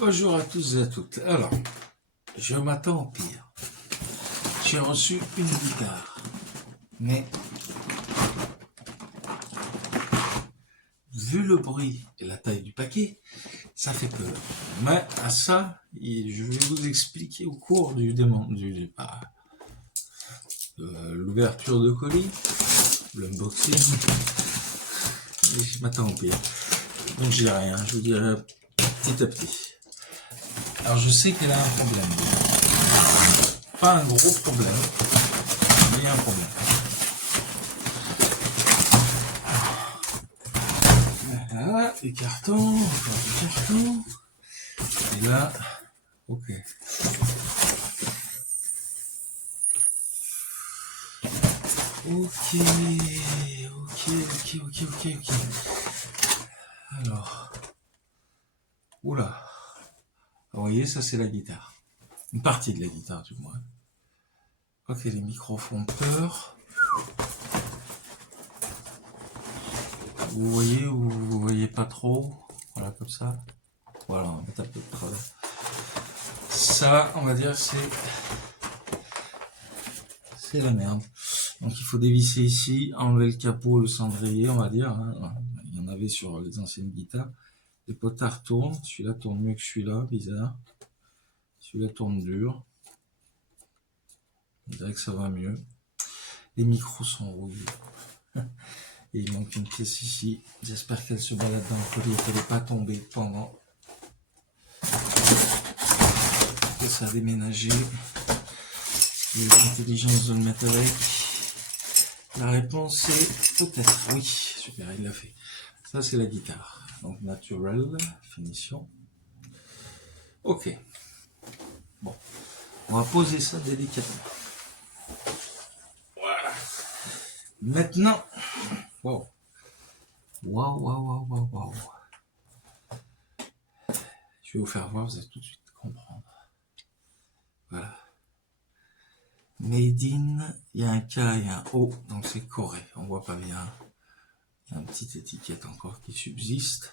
Bonjour à tous et à toutes. Alors, je m'attends au pire. J'ai reçu une guitare, mais vu le bruit et la taille du paquet, ça fait peur. Mais à ça, je vais vous expliquer au cours de l'ouverture de colis, l'unboxing, et je m'attends au pire. Donc je dis rien, je vous dirai petit à petit. Alors je sais qu'elle a un problème. Pas un gros problème, mais il y a un problème. Voilà, des cartons, encore des cartons. Et là, ok. Ok. Alors, oula. Vous voyez, ça c'est la guitare. Une partie de la guitare du moins. Ok, les micros font peur. Vous voyez ou vous voyez pas trop. Voilà, comme ça. Voilà, on va mettre un peu de travers. Ça, on va dire, c'est la merde. Donc il faut dévisser ici, enlever le capot, le cendrier, on va dire. Hein. Il y en avait sur les anciennes guitares. Les potards tournent. Celui-là tourne mieux que celui-là, bizarre. Celui-là tourne dur. On dirait que ça va mieux. Les micros sont rouillés. Et il manque une pièce ici. J'espère qu'elle se balade dans le colis et qu'elle n'est pas tombée pendant que ça a déménagé. Il y a l'intelligence de le mettre avec. La réponse est peut-être oui. Super, il l'a fait. Ça, c'est la guitare. Donc, naturel, finition. Ok. Bon. On va poser ça délicatement. Voilà. Maintenant. Wow. Je vais vous faire voir, vous allez tout de suite comprendre. Voilà. Made in, il y a un K et un O, donc c'est Corée. On voit pas bien. Il y a une petite étiquette encore qui subsiste.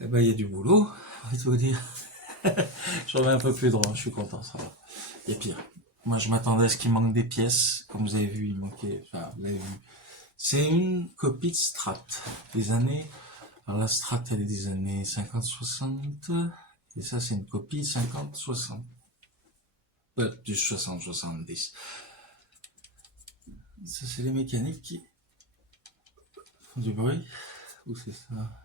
Eh ben, il y a du boulot, je vais vous dire. Je remets un peu plus droit, je suis content, ça va. Il y a pire. Moi, je m'attendais à ce qu'il manque des pièces. Comme vous avez vu, il manquait, enfin, vous l'avez vu. C'est une copie de Strat. Des années, alors la Strat, elle est des années 50-60. Et ça, c'est une copie 50-60. Du 60-70. Ça, c'est les mécaniques qui font du bruit. Ou c'est ça?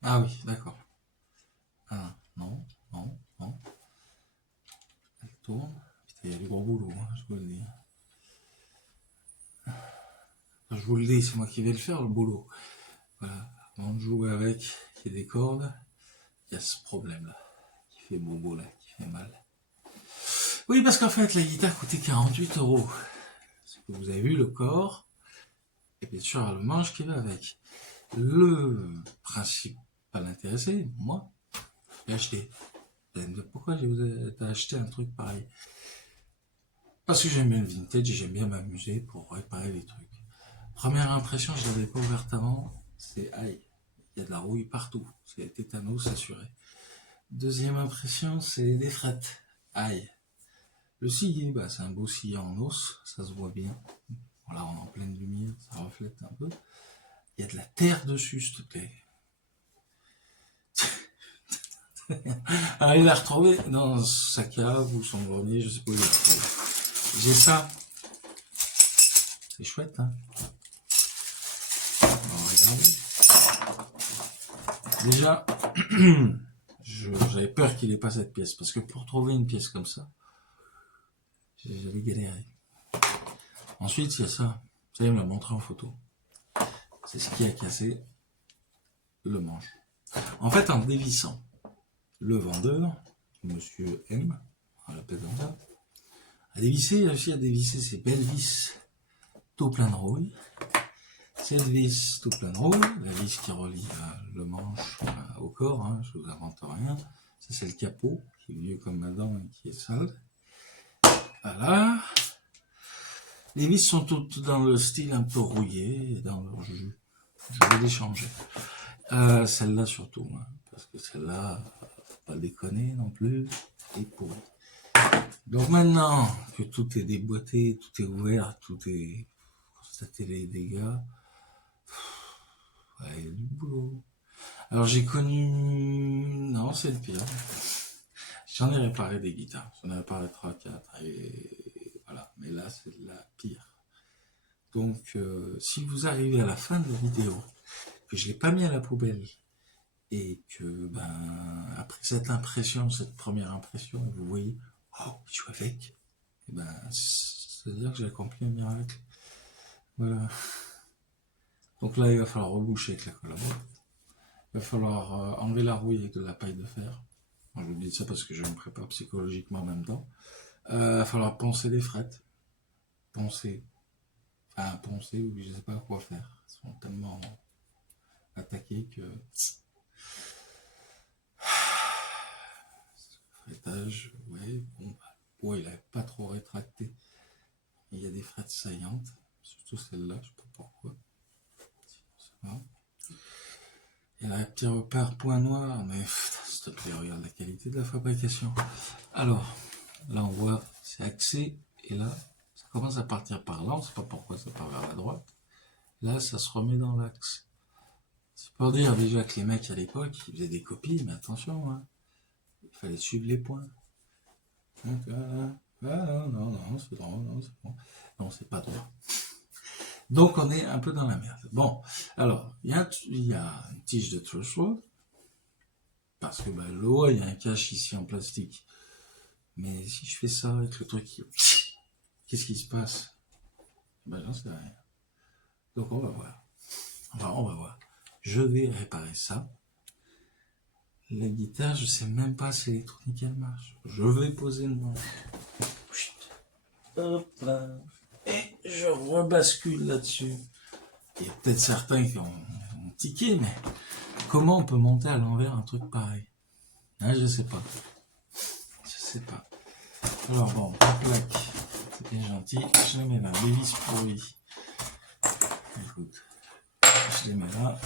Ah oui, d'accord. Ah, non. Elle tourne. Putain, il y a du gros boulot, hein, je vous le dis. Enfin, je vous le dis, c'est moi qui vais le faire, le boulot. Voilà. Avant de jouer avec, qu'il y ait des cordes, il y a ce problème-là. Qui fait bobo, là, qui fait mal. Oui, parce qu'en fait, la guitare coûtait 48 €. Ce que vous avez vu, le corps, et bien sûr, le manche qui va avec. Le principal intéressé, moi, j'ai acheté. Pourquoi t'as acheté un truc pareil? Parce que j'aime bien le vintage et j'aime bien m'amuser pour réparer les trucs. Première impression, je l'avais pas ouverte avant, c'est aïe, il y a de la rouille partout, c'est tétanos assuré. Deuxième impression, c'est des frettes, aïe. Le sillet, bah, c'est un beau sillet en os, ça se voit bien. Voilà, on est en pleine lumière, ça reflète un peu. Il y a de la terre dessus, s'il te plaît. Alors, il l'a retrouvé dans sa cave ou son grenier, je sais pas où il l'a retrouvé. J'ai ça. C'est chouette, hein. On va regarder. Déjà, j'avais peur qu'il n'ait pas cette pièce, parce que pour trouver une pièce comme ça, j'avais galéré. Ensuite, il y a ça. Ça, il me l'a montré en photo. C'est ce qui a cassé le manche. En fait, en dévissant, le vendeur, monsieur M, on l'appelle comme ça, a réussi à dévisser ces belles vis tout plein de rouille. Cette vis tout plein de rouille, la vis qui relie le manche au corps, hein, je vous invente rien. Ça, c'est le capot, qui est vieux comme ma dent et qui est sale. Voilà. Les vis sont toutes dans le style un peu rouillé, dans leur jus. Je vais les changer. Celle-là surtout, hein, parce que celle-là, faut pas déconner non plus, et pourri. Donc maintenant que tout est déboîté, tout est ouvert, tout est constaté les dégâts, ouais, il y a du boulot. Alors j'ai connu, non c'est le pire. J'en ai réparé des guitares, j'en ai réparé 3-4 et voilà. Mais là c'est la pire. Donc si vous arrivez à la fin de la vidéo que je l'ai pas mis à la poubelle et que après cette impression, cette première impression, vous voyez, oh, il joue avec, et c'est-à-dire que j'ai accompli un miracle. Voilà. Donc là, il va falloir reboucher avec la colle à bois. Il va falloir enlever la rouille avec de la paille de fer. Moi, je vous dis ça parce que je me prépare psychologiquement en même temps. Il va falloir poncer les frettes. Poncer. Enfin, poncer, ou je sais pas quoi faire. Ils sont tellement attaqués que... Frettage, ouais, bon, il n'avait pas trop rétracté. Il y a des frettes saillantes, surtout celle-là, je sais pas pourquoi. Sinon, ça va. Il y a un petit repère point noir, mais s'il te plaît, regarde la qualité de la fabrication. Alors, là on voit, c'est axé, et là, ça commence à partir par là, on ne sait pas pourquoi ça part vers la droite. Là, ça se remet dans l'axe. C'est pour dire déjà que les mecs à l'époque, ils faisaient des copies, mais attention, hein, il fallait suivre les points. Donc, non, c'est droit, non, c'est bon. Non, c'est pas droit. Donc, on est un peu dans la merde. Bon, alors, il y a une tige de Trusswood, parce que le haut, il y a un cache ici en plastique. Mais si je fais ça avec le truc, qu'est-ce qui se passe? J'en sais rien. Donc, on va voir. On va voir. Je vais réparer ça. La guitare, je sais même pas si l'électronique elle marche. Je vais poser le manche. Hop là. Et je rebascule là-dessus. Il y a peut-être certains qui ont tiqué, mais comment on peut monter à l'envers un truc pareil? Je sais pas. Je sais pas. Alors bon, la plaque, c'est bien gentil. Je les mets là. Les vis pourries. Écoute, je les mets là.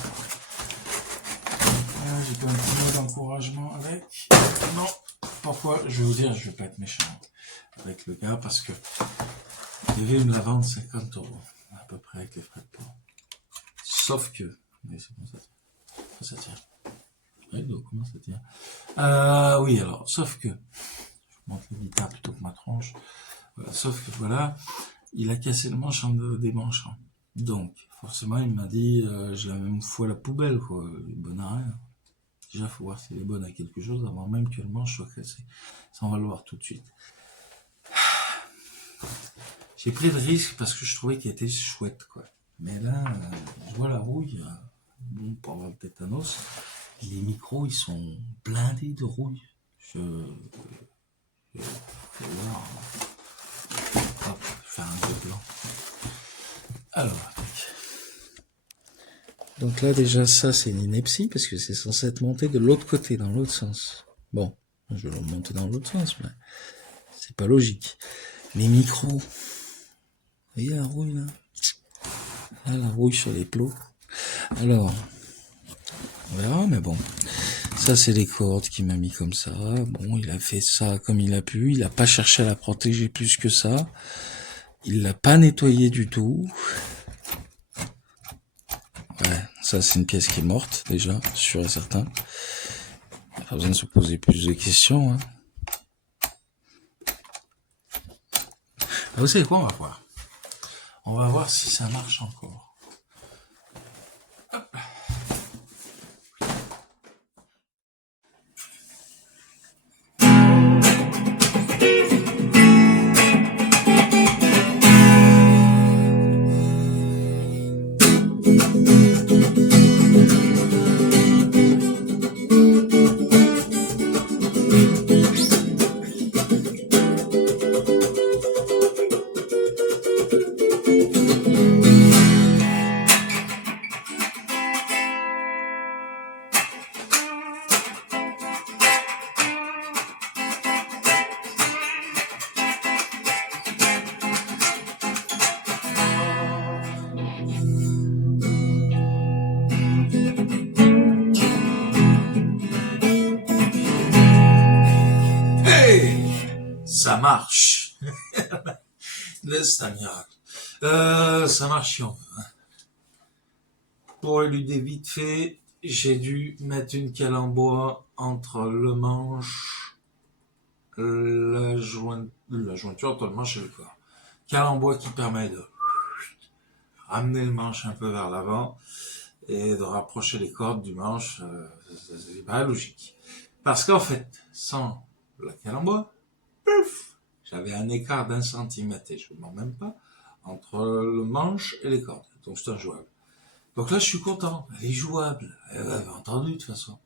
J'ai pas un petit mot d'encouragement avec. Non. Pourquoi? Je vais vous dire, je vais pas être méchant avec le gars parce que il devait me la vendre 50 € à peu près avec les frais de port. Sauf que, mais c'est bon, ça tient. Ouais, donc, comment ça tient? Oui, alors, sauf que, je montre la guitare plutôt que ma tronche. Voilà, sauf que voilà, il a cassé le manche en des manchants. Donc, forcément, il m'a dit, je la même fois à la poubelle, quoi. Il est bonne à rien. Déjà, faut voir si elle est bonne à quelque chose avant même que le manche soit cassé. Ça, on va le voir tout de suite. J'ai pris le risque parce que je trouvais qu'il était chouette, quoi. Mais là, je vois la rouille, bon, pour avoir le tétanos, les micros, ils sont blindés de rouille. Je vais voir. Hop, faire un peu blanc. Alors, donc là, déjà, ça, c'est une ineptie, parce que c'est censé être monté de l'autre côté, dans l'autre sens. Bon, je vais le monter dans l'autre sens, mais c'est pas logique. Les micros, vous voyez la rouille, là? Là, la rouille sur les plots. Alors, on verra, mais bon. Ça, c'est les cordes qu'il m'a mis comme ça. Bon, il a fait ça comme il a pu. Il a pas cherché à la protéger plus que ça. Il l'a pas nettoyé du tout. Ouais, ça, c'est une pièce qui est morte, déjà, sûr et certain. Il n'y a pas besoin de se poser plus de questions, hein. Vous savez quoi, on va voir. On va voir si ça marche encore. Hop. Ça marche. C'est un miracle. Ça marche si on veut. Hein. Pour éluder vite fait, j'ai dû mettre une cale en bois entre le manche, la jointure entre le manche et le corps. Cale en bois qui permet de ramener le manche un peu vers l'avant et de rapprocher les cordes du manche. C'est pas logique. Parce qu'en fait, sans la cale en bois, pouf, j'avais un écart d'1 centimètre, et je ne mens même pas, entre le manche et les cordes. Donc c'est injouable. Donc là, je suis content. Elle est jouable. Vous avez entendu de toute façon.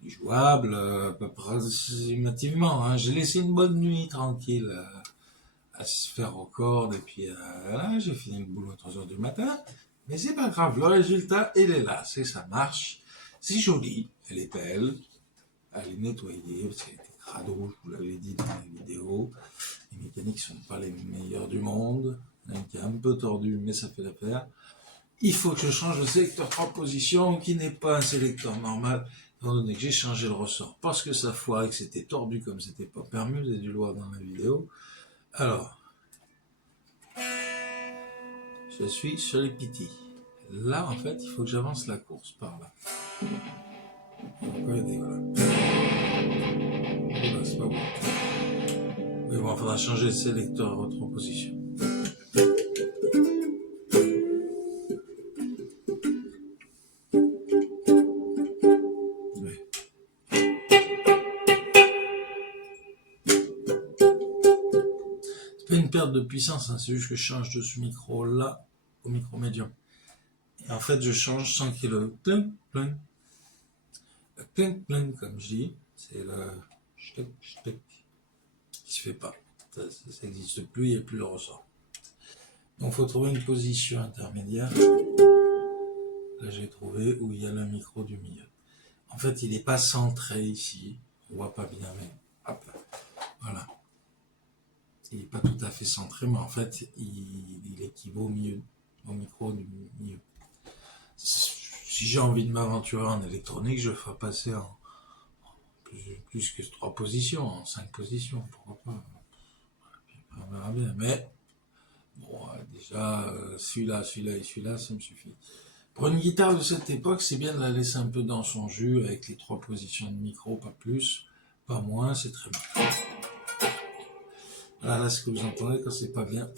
Elle est jouable, approximativement. Hein. J'ai laissé une bonne nuit tranquille à se faire aux cordes. Et puis là, j'ai fini le boulot à 3 heures du matin. Mais c'est pas grave. Le résultat, il est là. Ça marche. C'est joli. Elle est belle. Elle est nettoyée. Parce qu'elle était crado, je vous l'avais dit dans la vidéo. Les mécaniques sont pas les meilleures du monde. Il y en a qui est un peu tordu, mais ça fait l'affaire. Il faut que je change le sélecteur 3 positions, qui n'est pas un sélecteur normal, étant donné que j'ai changé le ressort parce que ça foirait, que c'était tordu comme c'était pas permis, vous avez dû le voir dans la vidéo. Alors, je suis sur les petits. Là, en fait, il faut que j'avance la course par là. Voilà. Voilà, c'est pas bon. Mais bon, il faudra changer le sélecteur 3 positions. C'est pas une perte de puissance, hein, c'est juste que je change de ce micro là au micro médium. Et en fait, je change sans qu'il y ait le clink, clink. Le clink, clink, comme je dis, c'est le chtek, chtek, qui se fait pas. Ça n'existe plus, il n'y a plus le ressort. Donc, il faut trouver une position intermédiaire. Là, j'ai trouvé où il y a le micro du milieu. En fait, il n'est pas centré ici. On voit pas bien, mais hop là. Voilà. Il n'est pas tout à fait centré, mais en fait, il équivaut au micro du milieu. Si j'ai envie de m'aventurer en électronique, je ferai passer en plus que 3 positions, en 5 positions, pourquoi pas. On verra bien. Mais bon, déjà, celui-là et celui-là, ça me suffit. Pour une guitare de cette époque, c'est bien de la laisser un peu dans son jus, avec les 3 positions de micro, pas plus, pas moins, c'est très bien. Voilà, là, ce que vous entendez quand c'est pas bien.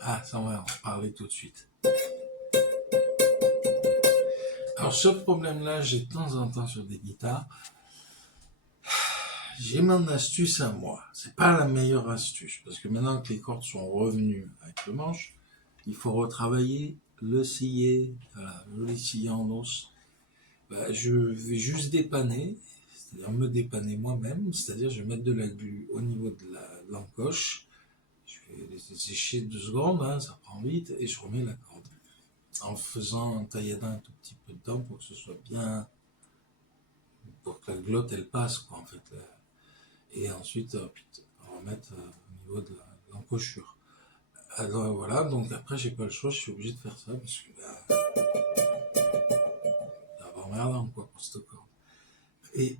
Ah, ça, on va en parler tout de suite. Alors, ce problème-là, j'ai de temps en temps sur des guitares. J'ai mon astuce à moi. C'est pas la meilleure astuce, parce que maintenant que les cordes sont revenues avec le manche, il faut retravailler le scier, voilà, joli scier en os. Ben, je vais juste dépanner, c'est-à-dire me dépanner moi-même, c'est-à-dire je vais mettre de la glu au niveau de l'encoche, je vais laisser sécher 2 secondes, hein, ça prend vite, et je remets la corde. En faisant un tailladin un tout petit peu de temps pour que ce soit bien, pour que la glotte elle passe, quoi, en fait. Et ensuite, remettre au niveau de l'encochure. Alors voilà, donc après j'ai pas le choix, je suis obligé de faire ça, parce que c'est vraiment merdant, quoi, pour cette corde. Et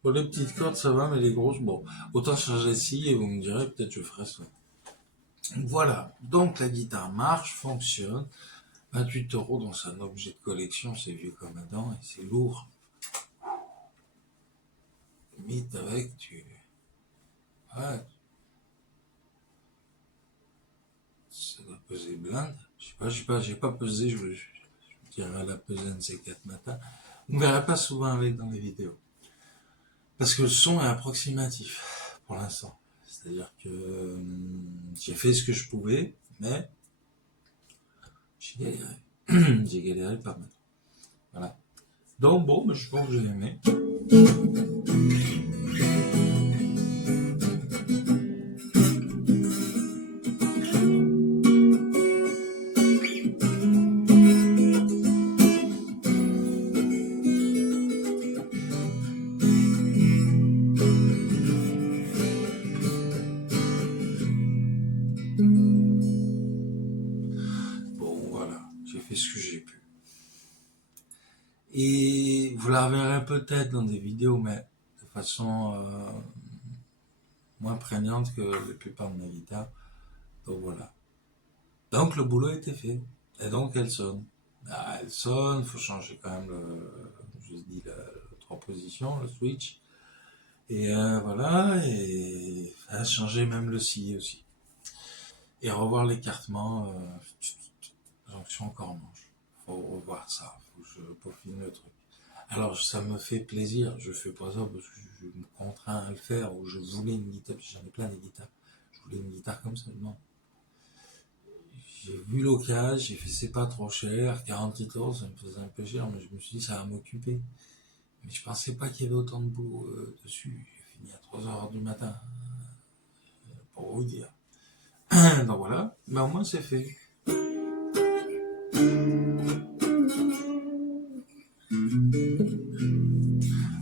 pour les petites cordes, ça va, mais les grosses, bon, autant changer ici et vous me direz, peut-être je ferai ça. Voilà, donc la guitare marche, fonctionne. 28 €, donc c'est un objet de collection, c'est vieux comme un dent et c'est lourd. Limite avec, ouais, ça doit peser blinde. Je sais pas, j'ai pas pesé, je dirais la peser un de ces 4 matins. On ne verra pas souvent avec dans les vidéos. Parce que le son est approximatif pour l'instant. C'est-à-dire que j'ai fait ce que je pouvais, mais j'ai galéré. J'ai galéré pas mal. Voilà. Donc bon, je pense que j'ai aimé. parlerai peut-être dans des vidéos, mais de façon moins prégnante que la plupart de mes guitares. Donc voilà. Donc le boulot a été fait. Et donc elle sonne. Ah, elle sonne, il faut changer quand même je dis trois positions, le switch. Et voilà, et changer même le sillet aussi. Et revoir l'écartement, jonction encore manche. Faut revoir ça, faut que je peaufine le truc. Alors ça me fait plaisir, je fais pas ça parce que je me contrains à le faire, ou je voulais une guitare, j'en ai plein des guitares. Je voulais une guitare comme ça, non. J'ai vu l'occasion, j'ai fait c'est pas trop cher, 40 litres, ça me faisait un peu cher, mais je me suis dit ça va m'occuper. Mais je pensais pas qu'il y avait autant de boulot dessus. J'ai fini à 3 heures du matin, pour vous dire. Donc voilà, mais au moins c'est fait.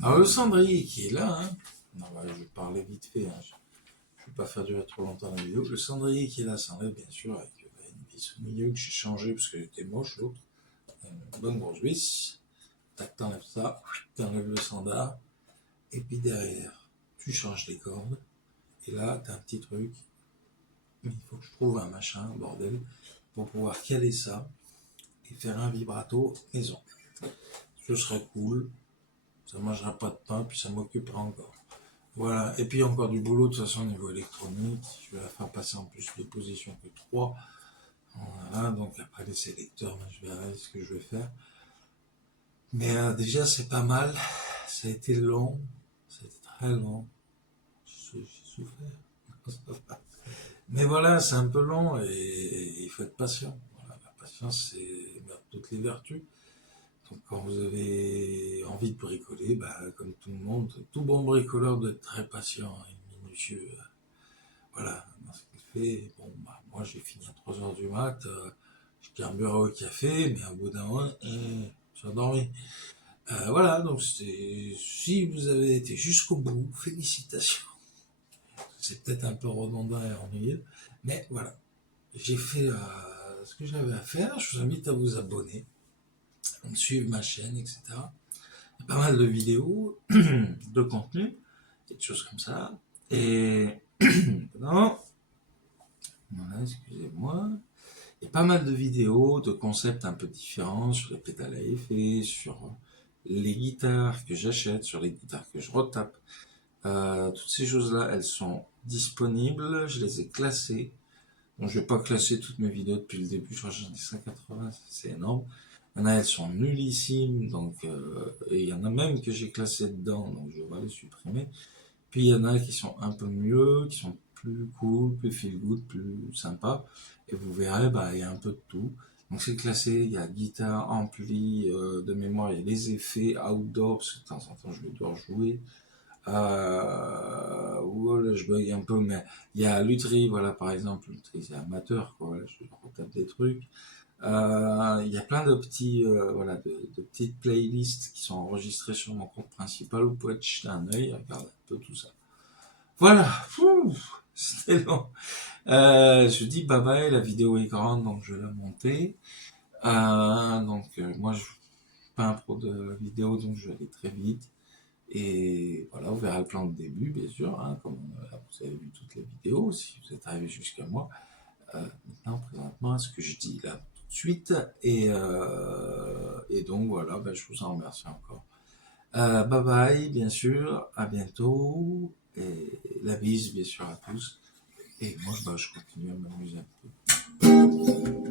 Alors le cendrier qui est là, hein, non, bah, je vais parler vite fait, hein, je ne vais pas faire durer trop longtemps la vidéo. Le cendrier qui est là s'enlève bien sûr avec une vis au milieu que j'ai changé parce qu'elle était moche l'autre. Une bonne grosse vis. Tac, t'enlèves ça, t'enlèves le sandar, et puis derrière, tu changes les cordes. Et là, t'as un petit truc. Il faut que je trouve un machin, bordel, pour pouvoir caler ça et faire un vibrato maison. Ce serait cool. Ça mangera pas de pain, puis ça m'occupera encore. Voilà, et puis encore du boulot de toute façon au niveau électronique. Je vais la faire passer en plus de position que 3. Voilà, donc après les sélecteurs, je verrai ce que je vais faire. Mais déjà c'est pas mal. Ça a été long, ça a été très long. J'ai souffert. Mais voilà, c'est un peu long et il faut être patient. Voilà, la patience, c'est toutes les vertus. Donc quand vous avez envie de bricoler, bah, comme tout le monde, tout bon bricoleur doit être très patient et minutieux. Voilà, dans ce qu'il fait. Bon, bah, moi j'ai fini à 3 heures du mat, je carburais au café, mais au bout d'un moment, j'ai endormi. Voilà, donc si vous avez été jusqu'au bout, félicitations. C'est peut-être un peu redondant et ennuyeux, mais voilà. J'ai fait ce que j'avais à faire. Je vous invite à vous abonner, à suivre ma chaîne, etc. Il y a pas mal de vidéos, de contenu, des choses comme ça. Et non, voilà, excusez-moi. Il y a pas mal de vidéos, de concepts un peu différents sur les pédales à effet, sur les guitares que j'achète, sur les guitares que je retape. Toutes ces choses-là, elles sont disponibles. Je les ai classées. Bon, je vais pas classer toutes mes vidéos depuis le début, je crois que j'en ai 180, c'est énorme. Il y en a, elles sont nullissimes, donc, et il y en a même que j'ai classé dedans, donc je vais les supprimer. Puis il y en a qui sont un peu mieux, qui sont plus cool, plus feel good, plus sympa. Et vous verrez, bah, il y a un peu de tout. Donc c'est classé, il y a guitare, ampli, de mémoire, il y a les effets, outdoor, parce que de temps en temps je vais devoir jouer. Voilà, je bug un peu, mais il y a Lutri, voilà, par exemple, Lutri c'est amateur, quoi, voilà, je retape des trucs. Il y a plein de petits, voilà, de petites playlists qui sont enregistrées sur mon compte principal, vous pouvez jeter un œil, regarder un peu tout ça. Voilà, c'était long. Je dis bye bye, la vidéo est grande, donc je vais la monter. Moi je suis pas un pro de vidéo, donc je vais aller très vite. Et voilà, vous verrez le plan de début, bien sûr, hein, comme vous avez vu toutes les vidéos, si vous êtes arrivé jusqu'à moi. Maintenant, présentement, ce que je dis là tout de suite. Et donc, voilà, ben, je vous en remercie encore. Bye bye, bien sûr, à bientôt. Et la bise, bien sûr, à tous. Et moi, ben, je continue à m'amuser un peu.